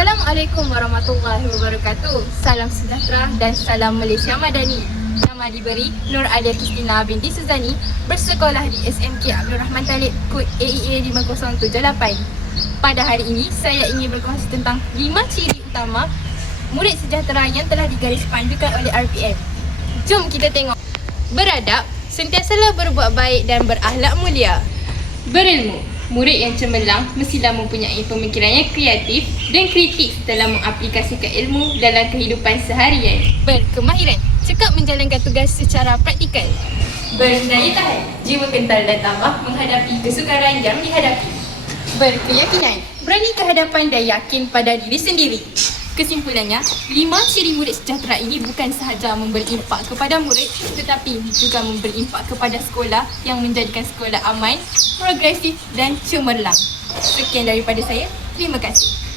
Assalamualaikum warahmatullahi wabarakatuh. Salam sejahtera dan salam Malaysia Madani. Nama diberi Nur Alia Kristina binti Suzani, bersekolah di SMK Abdul Rahman Talib, kod AEA 5078. Pada hari ini, saya ingin berkongsi tentang 5 ciri utama murid sejahtera yang telah digaris pandukan oleh RPM. Jom kita tengok. Beradab, sentiasalah berbuat baik dan berakhlak mulia. Berilmu, murid yang cemerlang mestilah mempunyai pemikiran yang kreatif dan kritis dalam mengaplikasikan ilmu dalam kehidupan seharian. Berkemahiran, cekap menjalankan tugas secara praktikal. Berdaya tahan, jiwa kental dan tabah menghadapi kesukaran yang dihadapi. Berkeyakinan, berani kehadapan dan yakin pada diri sendiri. Kesimpulannya, 5 ciri murid sejahtera ini bukan sahaja memberi impak kepada murid, tetapi juga memberi impak kepada sekolah yang menjadikan sekolah aman, progresif dan cemerlang. Sekian daripada saya. Terima kasih.